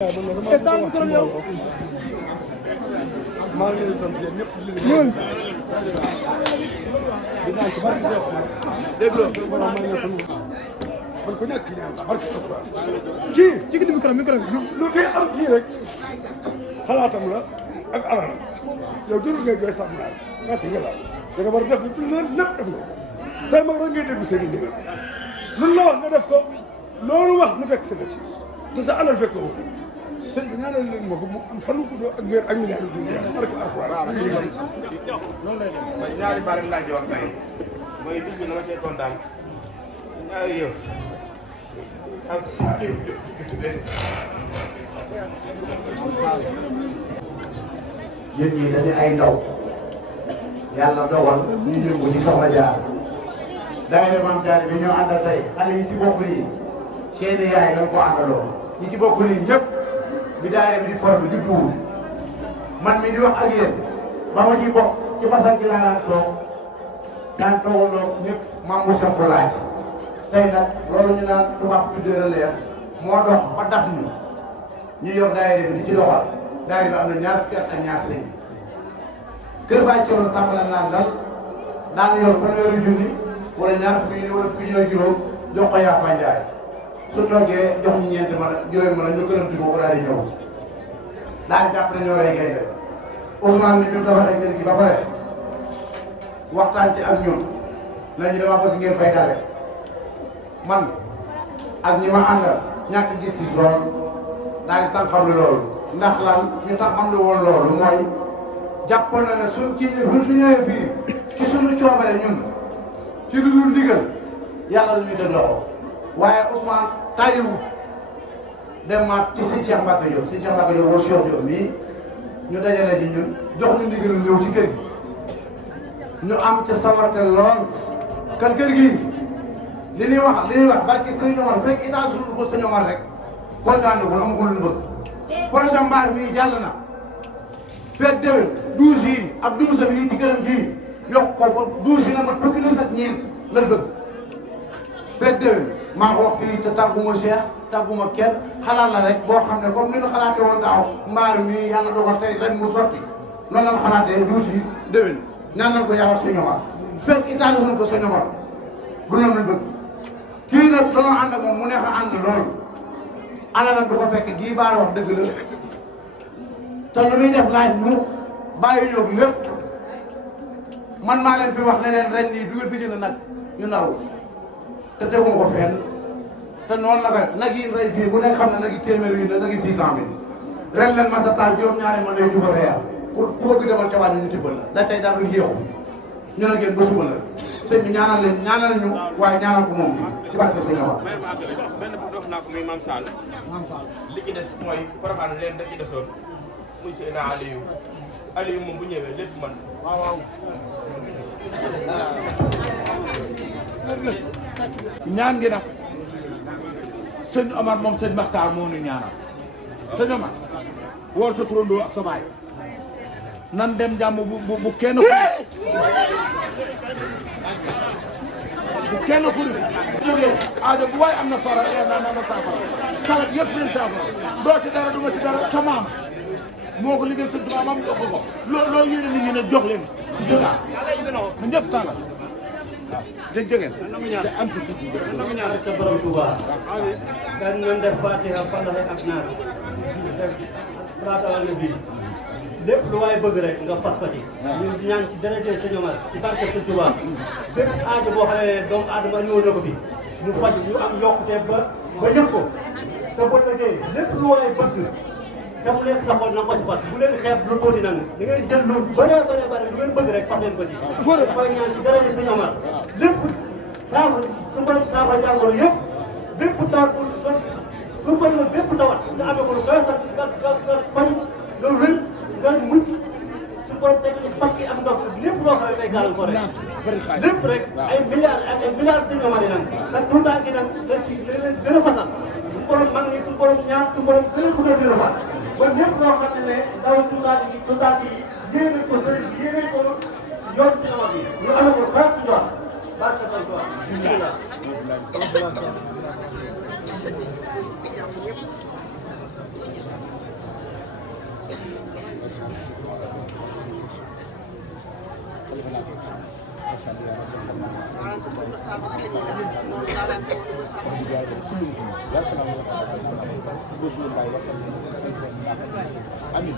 état mu toll yow. maa ngi leen di sant yéen ñëpp di leen. dinaa ci bari seet. dégg nga maa ngi leen di man ku nekk ñaan barke kii ci guddi micro bi lu fi am fii rek xalaatam la ak alal yow jërul ngay jooy sàmm naa gàtt nga la da nga war a def lépp def nga say mag rek ngay déglu seen i ndigal lu la wax nga def ko loolu wax nu fekk si la ci te sa alal fekk ko sëñ bi ñaanal leen ma ko mu am fan fu ak wér ak milliard yu dund yàlla barke alxuraan noonu lay def man ñaari baar laa ci wax tey mooy bis bi na ma cee kontaan ñaari yëf ak saa yu yéen ñii dañuy ay ndaw yàlla dogal ñu yëngu ci Soxna Jaara daayira Maam Jaara bi ñoo àndal tey xale yi ci bokk yi seeni yaay dañ ko àndaloo ñi ci bokk nii ñëpp bi daayira bi di forme judduwul man mi di wax ak yéen ba ma ci bokk ci basal gi laa daan toogandoo ñëpp maam mu samp laaj tey nag loolu ñu naan tubaab tuddee relève moo dox ba dab ñu yor daayira bi di ci doxal daayira bi am na ñaar fukki at ak ñaar sëñ bi kër Baay Coro Samb la naan daan yor fanweeri junni wala ñaar fukki junni wala fukki junni ak juróom jox ko yaa fa njaay su toogee jox ñu ñeenti mën a juróomi mën a ñu gënanti ko daal di ñëw daan jàpp ne ñoo rey gaynde Ousmane bi mu tabaxee kër gi ba pare waxtaan ci ak ñun nañu dama bëgg ngeen fay dale man ak ñi ma àndal ñàkk gis-gis lool daal di tànqam lu loolu ndax lan ñu tànqam lu woon loolu mooy jàppoon na ne suñ su ñëwee fii ci suñu coobare ñun ci lu dul ndigal yàlla lu ñu de loxo waaye Ousmane tàyyiwut dem maat ci sëñ Cheikh Mbacke Diop sëñ Cheikh Mbacke Diop woo Cheikh Diop mii ñu dajale ji ñun jox ñu ndigal ñëw ci kër gi ñu am ca sawarte lool kan kër gi li ñuy wax barki sëñ Omar fekk état suñu ko sëñ Omar rek kontaan na ko amagul lu ñu bëgg projet mbaar mii jàll na feet déwén 12 yi ak 12 yi ci këram gii yokk ko ba 12 yi na ma fukki 12 ak ñeent lan bëgg feet déwén maa ko wax fii te tàgguma Cheikh tàgguma kenn xalaat la rek boo xam ne comme ni ñu xalaatee woon daaw mbaar mii yàlla dogal tey ren mu sotti noonu la ñu xalaatee 12 yi déwén ñaan nañ ko yàlla sëñ Omar fekk état suñu ko sëñ Omar du noonu lañ bëgg kii nag dañoo ànd ak moom mu neex a ànd lool alalam du ko fekk gii baara wax dëgg la te lu muy def laaj ñu bàyyi ñoog lépp man maa leen fi wax ne leen ren nii dugal fi jënd nag ñu ndaw te teguma ko fenn te noonu la ko nag yi rey fii bu nekk xam ne nag yi téeméer yi la nag yi 600 000 ren leen masa taal juróom-ñaari mën lay tuba reer ku bëgg demal ca wàññi ñu tibbal la da tey daal lu jeexu ñu ne ngeen ba suba la sëñ bi ñaanal ñu waaye ñaanal ko moom ci barke sëñ Omar benn bu dox naa ko muy Mame Sall li ci des mooy programme leen da ci desoon muy Seydina Aliou moom bu ñëwee lépp man waaw ñaan gi nag sëñ Omar moom sëñ Maxtaar moo ñu ñaanal sëñ Omar wool sa turandoo ak sa baay nan dem jàmm bu kenn ku jógee aajo bu waay am na fara na saafara salat yëpp leen saafara doo ci dara du ma ci dara sa maam moo ko liggéey sëñ Tuubaa maam jox ko loo yéene nit ñi ne jox leen bismillah na ñëpp tàllal waaw da jógeen te am sa tudd sa borom Tuubaa dañ doon def Fatiha Falax ak Naas def salaatu ala nabi lépp lu waay bëgg rek nga fas ko ci ñu ñaan ci daraja sëñ Omar ci barke sëñ Tuubaa bépp aajo boo xam ne doomu aadama ñëw na ko fi mu faj ñu am yokkute ba ñëpp ko sa bët liggéey lépp lu waay bëgg te mu nekk sa xol na ko ci fas bu leen xeeb lu tuuti nag da ngay jël lu bëri lu ngeen bëgg rek fas leen ko ci koy ñaan ci daraja sëñ Omar lépp saafara jàngoro yëpp bépp taat su ko ñëw bépp tawat nga amee ko lu koy sax faj nga wér nga mucc su ko tegee pakki am ndox lépp loo xam ne day gàllankoor rek lépp rek ay milliards sëñ Omar yi nag te tuutaan gi nag dañ ci gën a fasal su borom mag ni su borom ñaan su borom gën a bëgg a gën a fas ba lépp loo xam ne daw tuutaan gi yéene ko sëriñ yéene ko yoon sëñ Omar bi ñu amee ko xaas su jox barke tal ko bismillah Amin.